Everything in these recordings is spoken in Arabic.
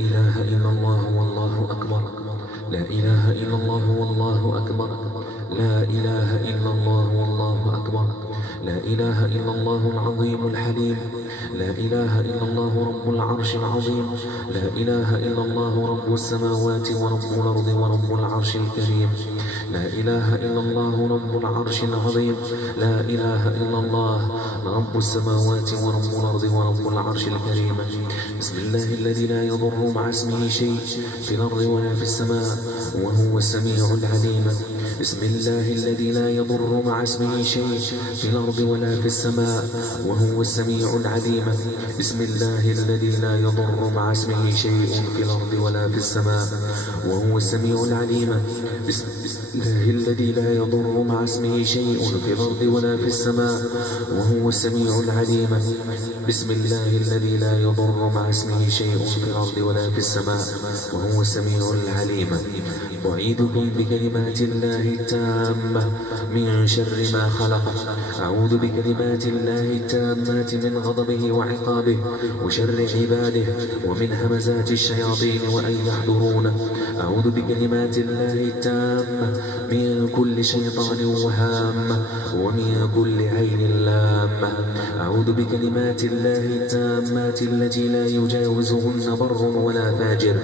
إله إلا الله والله أكبر. لا إله إلا الله والله أكبر. لا إله إلا الله والله أكبر. لا إله إلا الله العظيم الحليم. لا إله إلا الله رب العرش العظيم. لا إله إلا الله رب السماوات ورب الأرض ورب العرش الكريم. لا إله إلا الله رب العرش العظيم. لا إله إلا الله رب السماوات ورب الأرض ورب العرش الكريم. بسم الله الذي لا يضر مع اسمه شيء في الأرض ولا في السماء وهو السميع العليم. بسم الله الذي لا يضر مع اسمه شيء في الأرض ولا في السماء وهو السميع العليم. بسم الله الذي لا يضر مع اسمه شيء في الأرض ولا في السماء وهو السميع العليم. بسم الله الذي لا يضر مع اسمه شيء في الأرض ولا في السماء وهو السميع العليم. بسم الله الذي لا يضر مع اسمه شيء في الأرض ولا في السماء وهو السميع العليم. أعيذكم بكلمات الله التامة من شر ما خلق. أعوذ بكلمات الله التامات من غضبه وعقابه وشر عباده ومن همزات الشياطين وأن يحضرون. أعوذ بكلمات الله التامة من كل شيطان وهامة ومن كل عين لامة. أعوذ بكلمات الله التامات التي لا يجاوزهن بر ولا فاجر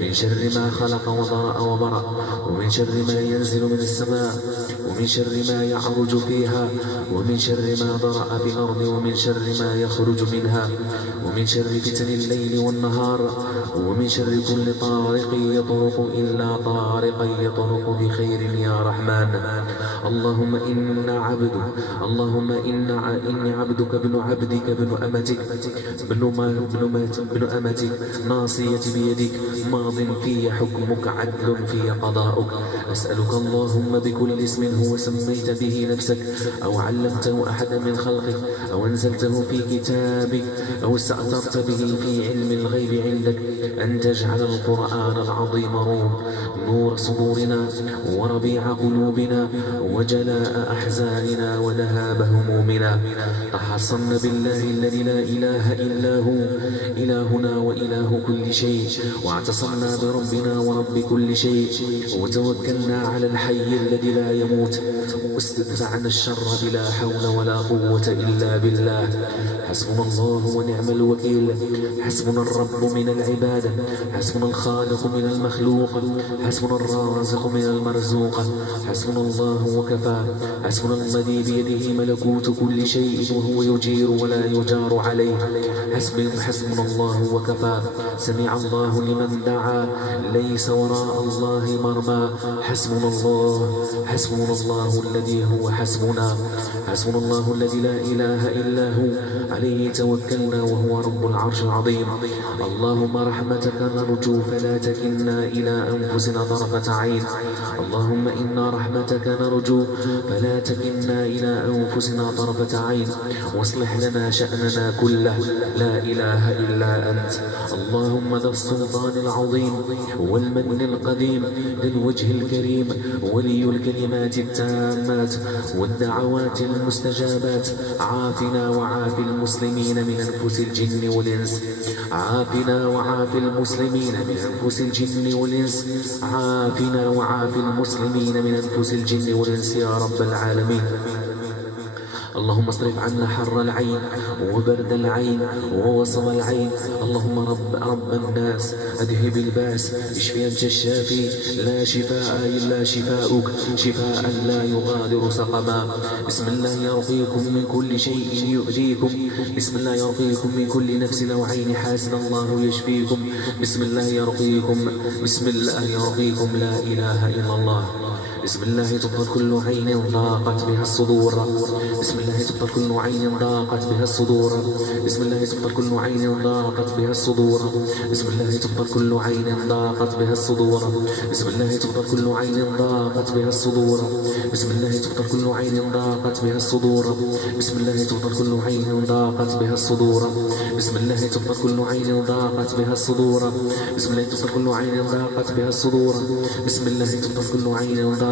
من شر ما خلق وضرأ وبرأ ومن شر ما ينزل من السماء ومن شر ما يعرج فيها ومن شر ما ضرأ في الأرض ومن شر ما يخرج منها ومن شر فتن الليل والنهار ومن شر كل طارق يطرق إلا طارقا يطرق بخير يا رحمن. اللهم إنا عبدك. اللهم إني عبدك ابن عبدك ابن أمتك ابن أمتك ناصيتي بيدك ماض في حكمك عدل في قضاؤك. أسألك اللهم بكل اسم هو سميت به نفسك أو علمته أحدا من خلقك أو أنزلته في كتابك أو استأثرت به في علم الغيب عندك أن تجعل القرآن العظيم نور صدورنا وربيع قلوبنا وجلاء أحزاننا وذهاب همومنا. تحصن بالله الذي لا إله إلا هو إلهنا وإله كل شيء واعتصمنا بربنا ورب كل شيء وتوكلنا على الحي الذي لا يموت واستدفعنا الشر بلا حول ولا قوة إلا بالله. حسبنا الله ونعم الوكيل. حسبنا الرب من العبادة. حسبنا الخالق من المخلوق. حسبنا الرازق من المرزوق. حسبنا الله وكفى. حسبنا الذي بيده ملكوت كل شيء وهو يجير ولا يجار عليه. حسبنا الله وكفى. سمع الله لمن دعا ليس وراء الله مرمى. حسبنا الله. حسبنا الله الذي هو حسبنا. حسبنا الله الذي لا إله إلا هو عليه توكلنا وهو رب العرش العظيم. اللهم رحمتك نرجو فلا تكلنا إلى أنفسنا طرفة عين. اللهم إنا رحمتك نرجو فلا تكلنا إلى أنفسنا طرفة عين واصلح لنا شأننا كله. لا إله إلا أنت. اللهم ذا السلطان العظيم والمن القديم ذي الوجه الكريم ولي الكلمات التامات والدعوات المستجابات. عافنا وعاف المسلمين من أنفس الجن والإنس. عافنا وعاف المسلمين من أنفس الجن والإنس. عافنا وعاف المسلمين من أنفس الجن والإنس يا رب العالمين. اللهم اصرف عنا حر العين وبرد العين ووصم العين. اللهم رب الناس أذهب الباس اشف أنت الشافي لا شفاء إلا شفاؤك شفاء لا يغادر سقما. بسم الله يرقيكم من كل شيء يؤذيكم. بسم الله يرقيكم من كل نفس أو عين حاسد الله يشفيكم. بسم الله يرقيكم. بسم الله يرقيكم. لا إله إلا الله. بسم الله تبطل كل عين ضاقت بها الصدور. بسم الله تبطل كل عين ضاقت بها الصدور. بسم الله تبطل كل عين ضاقت بها الصدور. بسم الله تبطل كل عين ضاقت بها الصدور. بسم الله تبطل كل عين ضاقت بها الصدور. بسم الله تبطل كل عين ضاقت بها الصدور. بسم الله تبطل كل عين ضاقت بها الصدور. بسم الله تبطل كل عين ضاقت بها الصدور. بسم الله تبطل كل عين ضاقت بها الصدور. بسم الله تبطل كل عين ضاقت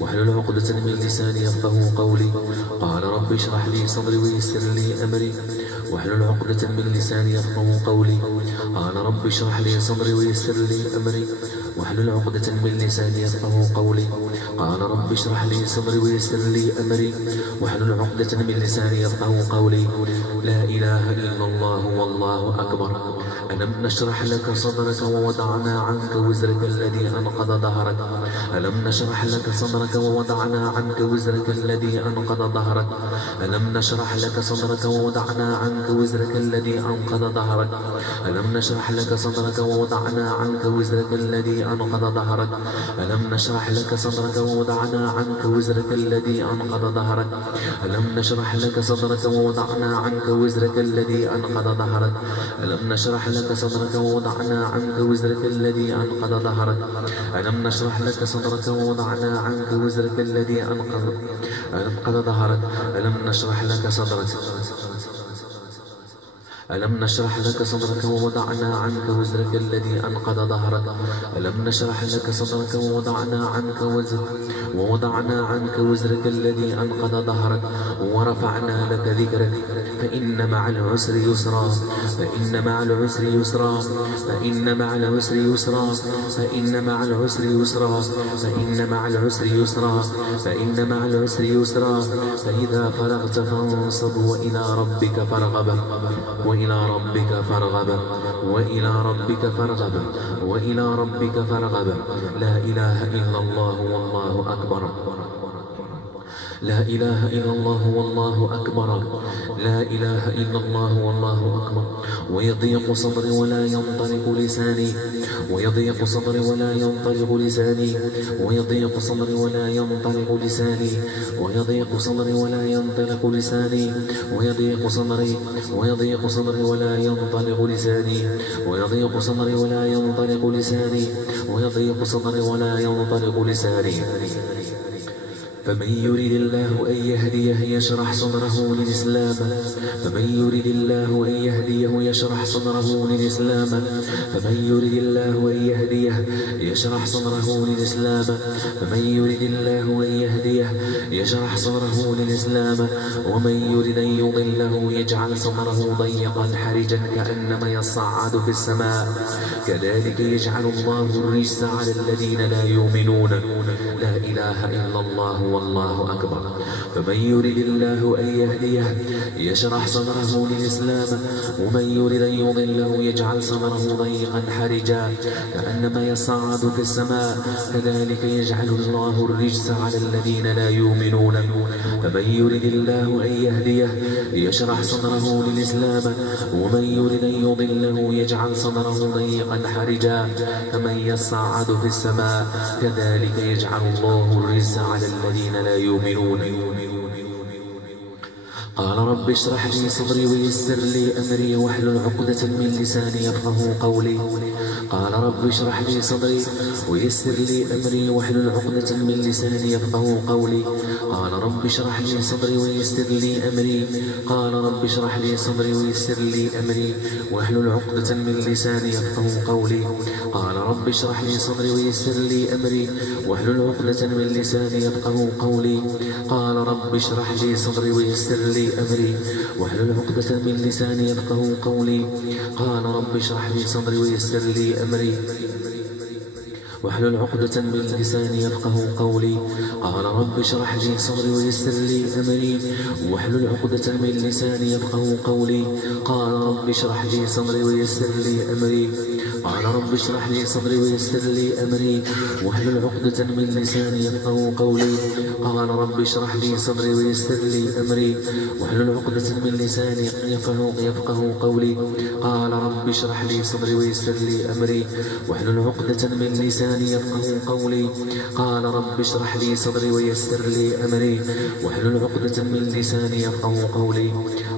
واحلل عقدة من لساني يفقهوا قولي. قال رب اشرح لي صدري ويسر لي أمري واحلل عقدة من لساني يفقهوا قولي. قال رب اشرح لي صدري ويسر لي أمري واحلل عقدة من لساني يفقهوا قولي. قال رب اشرح لي صدري ويسر لي أمري واحلل عقدة من لساني يفقهوا قولي. لا إله إلا الله والله أكبر. ألم نشرح لك صدرك ووضعنا عنك وزرك الذي أنقض ظهرك. ألم نشرح لك صدرك ووضعنا عنك وزرك الذي أنقض ظهرك. ألم نشرح لك صدرك ووضعنا عنك وزرك الذي أنقض ظهرك. ألم نشرح لك صدرك ووضعنا عنك وزرك الذي أنقض ظهرك. ألم نشرح لك صدرك ووضعنا عنك وزرك الذي أنقض ظهرك. ألم نشرح لك صدرك ووضعنا عنك وزرك الذي أنقض ظهرك. ألم نشرح لك صدرك ووضعنا عنك وزرك الذي أنقض ظهرك. ألم نشرح لك صدرك ووضعنا عنك وزرك الذي أنقض ظهرك. ألم نشرح لك صدرك. ألم نشرح لك صدرك ووضعنا عنك وزرك الذي أنقض ظهرك. ألم نشرح لك صدرك ووضعنا عنك وزرك الذي أنقض ظهرك. ورفعنا لك ذكرك فإن مع العسر يسرا. فإن مع العسر يسرا. فإن مع العسر يسرا. فإن مع العسر يسرا. فإن مع العسر يسرا. فإن مع العسر يسرا. فإذا فرغت فانصب وإلى ربك فارغب. وإلى ربك فارغب. وإلى ربك فارغب. وإلى ربك فارغب. لا إله إلا الله والله أكبر. لا إله إلا الله والله أكبر. لا إله إلا الله والله أكبر. ويضيق صدري ولا ينطلق لساني. ويضيق صدري ولا ينطلق لساني. ويضيق صدري ولا ينطلق لساني. ويضيق صدري ولا ينطلق لساني. ويضيق صدري. ويضيق صدري ولا ينطلق لساني. ويضيق صدري ولا ينطلق لساني. ويضيق صدري ولا ينطلق لساني. فمن يريد الله أن يهديه يشرح صدره للإسلام. فمن يريد الله أن يهديه يشرح صدره للإسلام. فمن يريد الله أن يهديه يشرح صدره للإسلام. فمن يريد الله أن يهديه يشرح صدره للإسلام. ومن يريد أن يضله يجعل صدره ضيقا حرجا كأنما يصعد في السماء. كذلك يجعل الله الرجس على الذين لا يؤمنون. لا إله إلا الله والله أكبر. فمن يريد الله أن يهديه يشرح صدره للإسلام. ومن يريد أن يضله يجعل صدره ضيقا حرجا كأنما يصعد في السماء. كذلك يجعل الله الرجس على الذين لا يؤمنون. فمن يريد الله أن يهديه يشرح صدره للإسلام. ومن يريد أن يضله يجعل صدره ضيقا حرجا كمن يصعد في السماء. كذلك يجعل الله الرجس على الذين لا يؤمنون. قال رب اشرح لي صدري ويسر لي أمري واحلل عقدة من لساني يفقهوا قولي. قال رب اشرح لي صدري ويسر لي أمري واحلل عقدة من لساني يفقهوا قولي. قال رب اشرح لي صدري ويسر لي أمري. قال رب اشرح لي صدري ويسر لي أمري واحلل عقدة من لساني يفقهوا قولي. قال رب اشرح لي صدري ويسر لي أمري واحلل عقدة من لساني يفقهوا قولي. قال رب اشرح لي صدري ويسر لي أمري واحلل عقدة من لساني يفقهوا قولي. قال رب اشرح لي صدري ويسر لي أمري واحلل عقدة من لساني يفقهوا قولي. قال رب اشرح لي صدري ويسر لي أمري واحلل عقدة من لساني يفقهوا قولي. قال رب اشرح لي صدري ويسر لي أمري. قال رب اشرح لي صدري ويسر لي أمري واحلل عقدة من لساني يفقهوا قولي. قال رب اشرح لي صدري ويسر لي أمري واحلل عقدة من لساني يفقهوا قولي. قال رب اشرح لي صدري ويسر لي أمري واحلل عقدة من لساني يفقهوا قولي. قال رب اشرح لي صدري ويسر لي أمري واحلل عقدة من لساني يفقهوا قولي.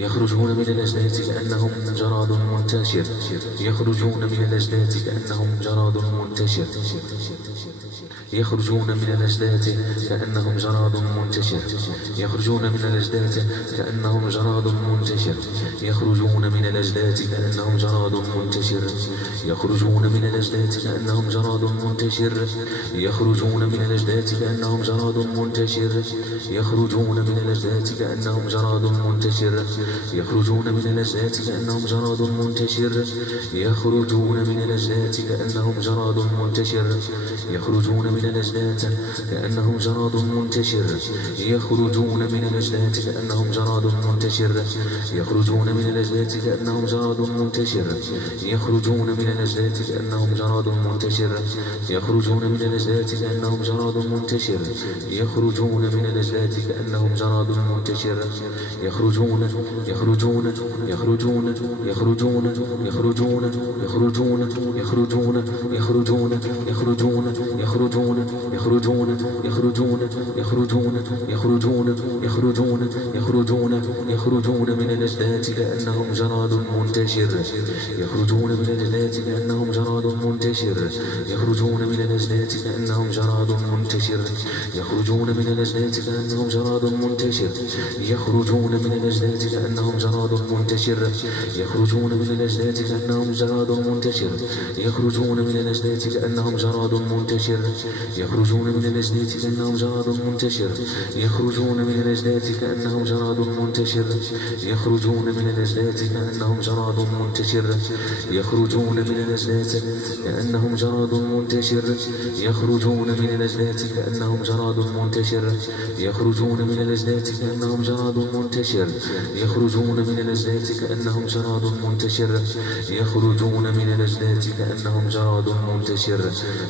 يخرجون من الأجداث كأنهم جراد منتشر. يخرجون من الأجداث كأنهم جراد منتشر. يخرجون من الأجداث كأنهم جراد منتشر. يخرجون من الأجداث كأنهم جراد منتشر. يخرجون من الأجداث كأنهم جراد منتشر. يخرجون من الأجداث كأنهم جراد منتشر. يخرجون من الأجداث كأنهم جراد منتشر. يخرجون من الأجداث كأنهم جراد منتشر. يخرجون من الأجداث كأنهم جراد منتشر. يخرجون من الأجداث كأنهم جراد منتشر. يخرجون من الأجداث كأنهم جراد منتشر. يخرجون من الأجداث كأنهم جراد منتشر. يخرجون من الأجداث كأنهم جراد منتشر. يخرجون من الأجداث كأنهم جراد منتشر. يخرجون من الأجداث كأنهم جراد منتشر. يخرجون من الأجداث كأنهم جراد منتشر. يخرجون يخرجون يخرجون يخرجون يخرجون يخرجون يخرجون يخرجون يخرجون يخرجون يخرجون يخرجون يخرجون يخرجون يخرجون يخرجون يخرجون من الأجداث كأنهم جراد منتشر. يخرجون من الأجداث كأنهم جراد منتشر. يخرجون من الأجداث كأنهم جراد منتشر. يخرجون من الأجداث كأنهم جراد منتشر. يخرجون من الأجداث كأنهم جراد منتشر. يخرجون من الأجداث كأنهم جراد منتشر. يخرجون من الأجداث كأنهم جراد منتشر. يخرجون من الأجداث كأنهم جراد منتشر. يخرجون من الأجداث كأنهم جراد منتشر. يخرجون من الأجداث كأنهم جراد منتشر. يخرجون من الأجداث كأنهم جراد منتشر. يخرجون من الأجداث كأنهم جراد منتشر. يخرجون من الأجداث كأنهم جراد منتشر. يخرجون من الأجداث كأنهم جراد منتشر. يخرجون من الأجداث كأنهم جراد منتشر.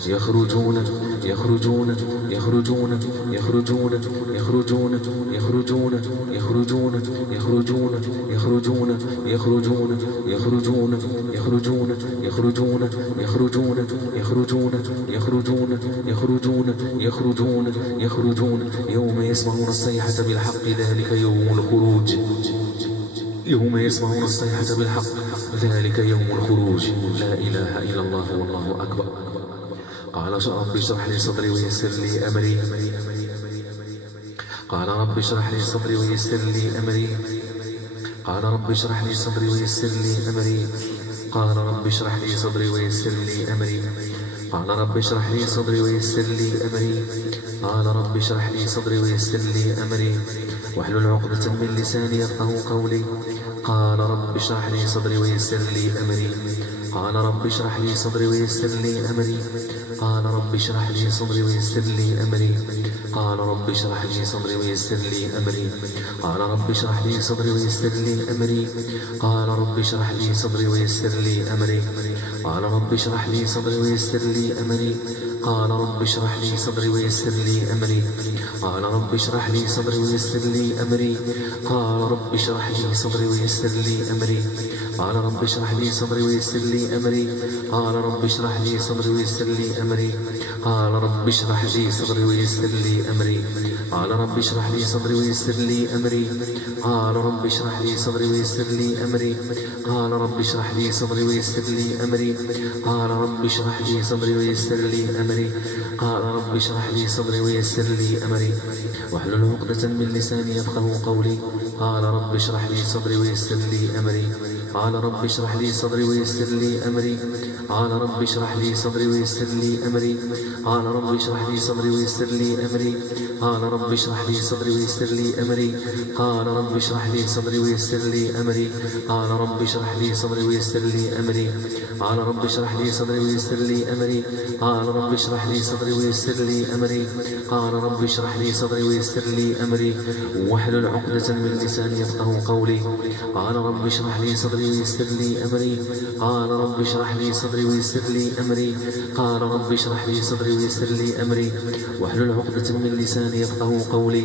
يخرجون يخرجون يخرجون يخرجون يخرجون يخرجون يخرجون يخرجون يخرجون يخرجون يخرجون يخرجون يخرجون يخرجون يخرجون يخرجون يخرجون يخرجون يخرجون يوم يسمعون الصيحة بالحق ذلك يوم الخروج. يوم يسمعون الصيحة بالحق ذلك يوم الخروج. لا إله إلا الله والله أكبر. قال رب اشرح لي صدري ويسر لي أمري. قال رب اشرح لي صدري ويسر لي أمري. قال رب اشرح لي صدري ويسر لي أمري. قال رب اشرح لي صدري ويسر لي أمري. قال رب اشرح لي صدري ويسر لي أمري. قال رب اشرح لي صدري ويسر لي أمري واحلل عقدة من لساني يفقهوا قولي. قال رب اشرح لي صدري ويسر لي أمري. قال رب اشرح لي صدري ويسر لي أمري. قال رب اشرح لي صدري ويسر لي أمري. قال رب اشرح لي صدري ويسر لي أمري. قال رب اشرح لي صدري ويسر لي أمري. قال رب اشرح لي صدري ويسر لي أمري. قال رب اشرح لي صدري ويسر لي أمري. قال رب اشرح لي صدري ويسر لي أمري. قال رب اشرح لي صدري ويسر لي أمري. قال رب اشرح لي صدري ويسر لي أمري. قال رب اشرح لي صدري ويسر لي أمري. قال رب اشرح لي صدري ويسر لي أمري. قال رب اشرح لي صدري ويسر لي أمري. قال رب اشرح لي صدري ويسر لي أمري. قال رب اشرح لي صدري ويسر لي أمري. قال رب اشرح لي صدري ويسر لي أمري. قال رب اشرح لي صدري ويسر لي أمري. قال رب اشرح لي صدري ويسر لي أمري واحلل عقدة من لساني يفقهوا قولي. قال رب اشرح لي صدري ويسر لي أمري. قال رب اشرح لي صدري ويسر لي أمري. قال رب اشرح لي صدري ويسر لي أمري. قال رب اشرح لي صدري ويسر لي أمري. قال رب اشرح لي صدري ويسر لي أمري. قال رب اشرح لي صدري ويسر لي أمري. قال رب اشرح لي صدري ويسر لي أمري. قال رب اشرح لي صدري ويسر لي أمري. قال رب اشرح لي صدري ويسر لي أمري. قال رب اشرح لي صدري ويسر لي أمري واحلل عقدة من لساني يفقهوا قولي. قال رب اشرح لي صدري ويسر لي أمري. قال رب اشرح لي صدري ويسر لي أمري. قال رب اشرح لي صدري ويسر لي أمري واحلل عقدة من لساني يفقهوا قولي.